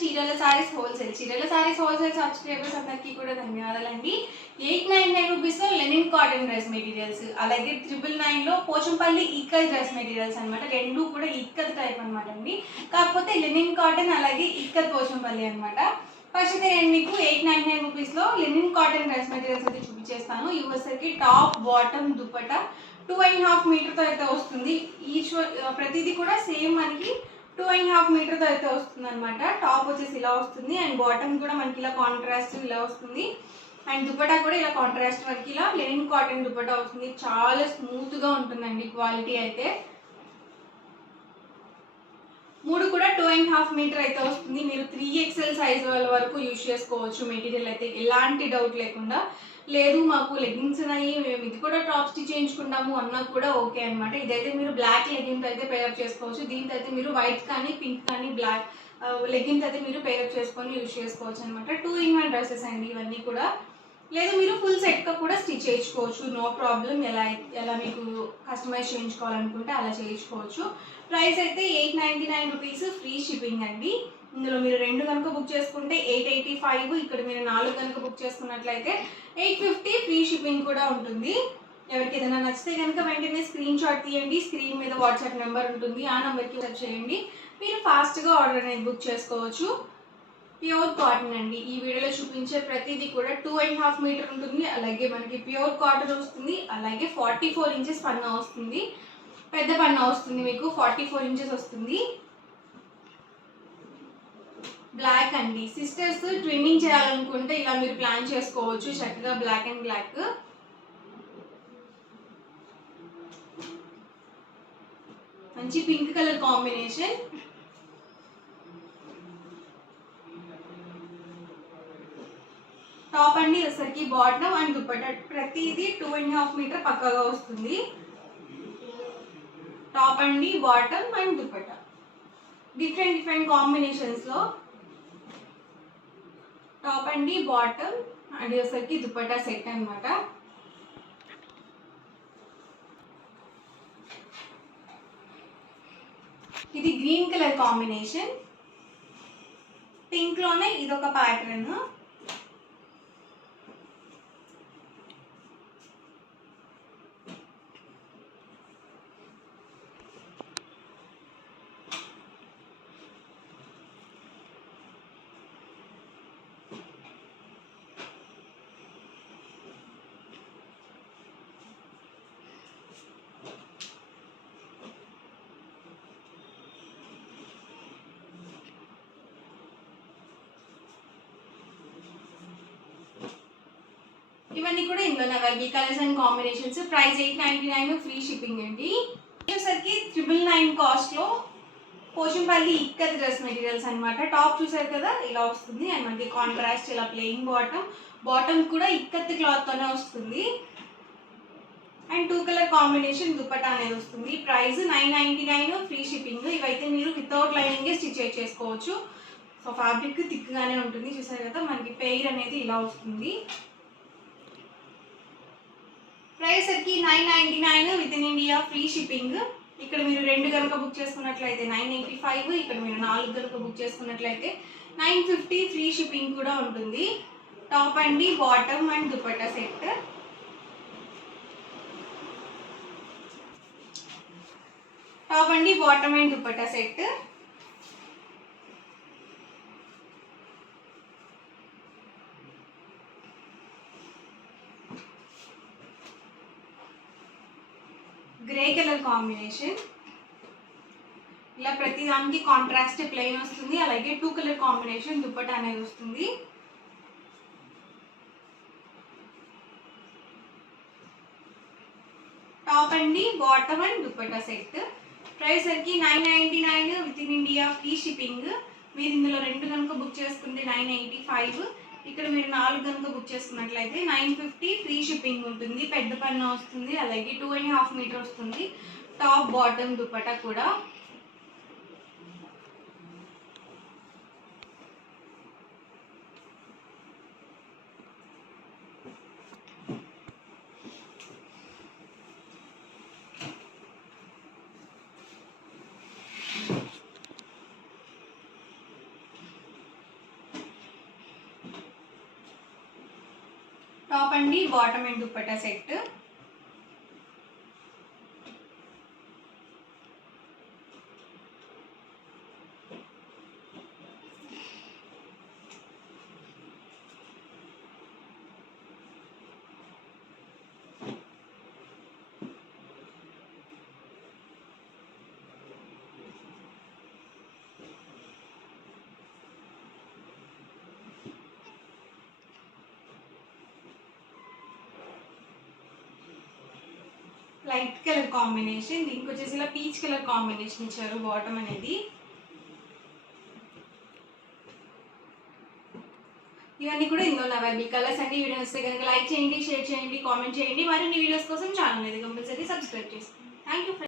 చీరల saris wholesale subscribers అందరికీ కూడా ధన్యవాదాలండి. 899 రూపీస్లో లెనిన్ కాటన్ డ్రెస్ మెటీరియల్స్, అలాగే 999లో పోచంపల్లి ఇక్కత్ డ్రెస్ మెటీరియల్స్ అనమాట. రెండు కూడా ఇక్కత్ టైప్ అనమాట అండి, కాకపోతే లెనిన్ కాటన్ అలాగే ఇక్కత్ పోచంపల్లి అనమాట. ఫస్ట్ అయితే నేను మీకు 899 రూపీస్లో లెనిన్ కాటన్ డ్రెస్ మెటీరియల్స్ అయితే చూపించేస్తాను. ఇవి వచ్చేసరికి టాప్ బాటమ్ దుపట్టా 2.5 మీటర్తో అయితే వస్తుంది. ప్రతిదీ కూడా సేమ్ మనకి 2.5 మీటర్తో అయితే వస్తుంది అనమాట. టాప్ వచ్చేసి ఇలా వస్తుంది అండ్ బాటమ్ కూడా మనకి ఇలా కాంట్రాస్ట్ ఇలా వస్తుంది అండ్ దుపట్టా కూడా ఇలా కాంట్రాస్ట్ మనకి ఇలా లెనిన్ కాటన్ దుపట్టా వస్తుంది. చాలా స్మూత్గా ఉంటుందండి క్వాలిటీ అయితే. మూడు కూడా 2.5 మీటర్ అయితే వస్తుంది. మీరు 3XL సైజ్ వాళ్ళ వరకు యూజ్ చేసుకోవచ్చు. మెటీరియల్ అయితే ఎలాంటి డౌట్ లేకుండా. లేదు మాకు లెగ్గిన్స్ ఉన్నాయి, మేము ఇది కూడా టాప్ స్టిచ్ చేయించుకుంటాము అన్నా కూడా ఓకే అనమాట. ఇదైతే మీరు బ్లాక్ లెగ్గిన్స్ అయితే పేరప్ చేసుకోవచ్చు. దీంతో అయితే మీరు వైట్ కానీ పింక్ కానీ బ్లాక్ లెగ్గిన్స్ అయితే మీరు పేరప్ చేసుకొని యూజ్ చేసుకోవచ్చు అనమాట. 2-in-1 డ్రెస్సెస్ అండి ఇవన్నీ కూడా. లేదు మీరు ఫుల్ సెట్గా కూడా స్టిచ్ చేయించుకోవచ్చు, నో ప్రాబ్లం. ఎలా మీకు కస్టమైజ్ చేయించుకోవాలనుకుంటే అలా చేయించుకోవచ్చు. ప్రైస్ అయితే 899 రూపీస్, ఫ్రీ షిప్పింగ్ అండి. ఇందులో మీరు 2 కనుక బుక్ చేసుకుంటే 885, ఇక్కడ మీరు 4 కనుక బుక్ చేసుకున్నట్లయితే 850, ఫ్రీ షిప్పింగ్ కూడా ఉంటుంది. ఎవరికి ఏదైనా నచ్చితే కనుక వెంటనే స్క్రీన్ షాట్ తీయండి. స్క్రీన్ మీద వాట్సాప్ నెంబర్ ఉంటుంది, ఆ నెంబర్కి వాట్సాప్ చేయండి. మీరు ఫాస్ట్గా ఆర్డర్ అనేది బుక్ చేసుకోవచ్చు. ప్యూర్ కాటన్ అండి. ఈ వీడియోలో చూపించే ప్రతిదీ కూడా 2.5 మీటర్ ఉంటుంది, అలాగే మనకి ప్యూర్ కాటన్ వస్తుంది, అలాగే 44 ఇంచెస్ పన్నా వస్తుంది. పెద్ద పన్నా వస్తుంది, మీకు 44 ఇంచెస్ వస్తుంది. బ్లాక్ అండి. సిస్టర్స్ ట్విన్నింగ్ చేయాలనుకుంటే ఇలా మీరు ప్లాన్ చేసుకోవచ్చు చక్కగా, బ్లాక్ అండ్ బ్లాక్. మంచి పింక్ కలర్ కాంబినేషన్. టాప్ అండి వచ్చేసరికి బాటమ్ అండ్ దుపట్టా ప్రతిదీ 2.5 మీటర్ పక్కగా వస్తుంది. టాప్ అండి బాటమ్ అండ్ దుపట్టా డిఫరెంట్ కాంబినేషన్స్లో టాప్ అండి బాటమ్ అండ్ వచ్చేసరికి దుపట్టా సెట్ అనమాట. ఇది గ్రీన్ కలర్ కాంబినేషన్, పింక్ లోనే ఇదొక ప్యాటర్న్. ఇవన్నీ కూడా ఇందులో available colours and combinations. Price 899, free shipping అండి. వచ్చేసరికి 999 కాస్ట్లో పోచంపల్లి ఇక్కత్ డ్రెస్ మెటీరియల్స్ అనమాట. టాప్ చూసారు కదా ఇలా వస్తుంది అండ్ మనకి కాంట్రాస్ట్ ఇలా ప్లెయిన్ బాటమ్ కూడా ఇక్కత్ క్లాత్తోనే వస్తుంది అండ్ 2 కలర్ కాంబినేషన్ దుపట్టా అనేది వస్తుంది. Price 999, free shipping. ఇవైతే మీరు వితౌట్ లైనింగే స్టిచ్ చేసుకోవచ్చు. సో ఫ్యాబ్రిక్ థిక్గానే ఉంటుంది. చూసారు కదా మనకి పెయిర్ అనేది ఇలా వస్తుంది. ప్రైస్ వచ్చి 999, with in India, free shipping. ఇక్కడ మీరు 2 కనుక బుక్ చేసుకున్నట్లయితే 985, ఇక్కడ మీరు 4 కనుక బుక్ చేసుకున్నట్లయితే 950, ఫ్రీ షిప్పింగ్ కూడా ఉంటుంది. టాప్ అండి bottom and dupatta set. Top అండి bottom and dupatta set. Grey colour combination. ఇలా ప్రతి దానికి కాంట్రాస్ట్ ప్లెయిన్ వస్తుంది, అలాగే 2 కలర్ కాంబినేషన్ దుపట్టా అనేది వస్తుంది. టాప్ అండి bottom and dupatta set. Price వచ్చి 999, with in India, free shipping. మీరు ఇందులో 2 కనుక బుక్ చేసుకుంటే 985, ఇక్కడ మీరు 4 కనుక బుక్ చేసుకున్నట్లయితే 950, ఫ్రీ షిప్పింగ్ ఉంటుంది. పెద్ద పన్నా వస్తుంది, అలాగే 2.5 మీటర్ వస్తుంది. టాప్ బాటమ్ దుపట్టా కూడా. టాప్ అండి, bottom and dupatta set. Light colour combination, దీనికి వచ్చేసి ఇలా పీచ్ కలర్ కాంబినేషన్ ఇచ్చారు బాటమ్ అనేది. ఇవన్నీ కూడా ఇందులో అవైలబుల్ కలర్స్ అండి. వీడియో వస్తే కనుక లైక్ చేయండి, షేర్ చేయండి, కామెంట్ చేయండి. మరిన్ని వీడియోస్ కోసం ఛానల్ అనేది కంపల్సరీ సబ్స్క్రైబ్ చేసుకోండి. Thank you.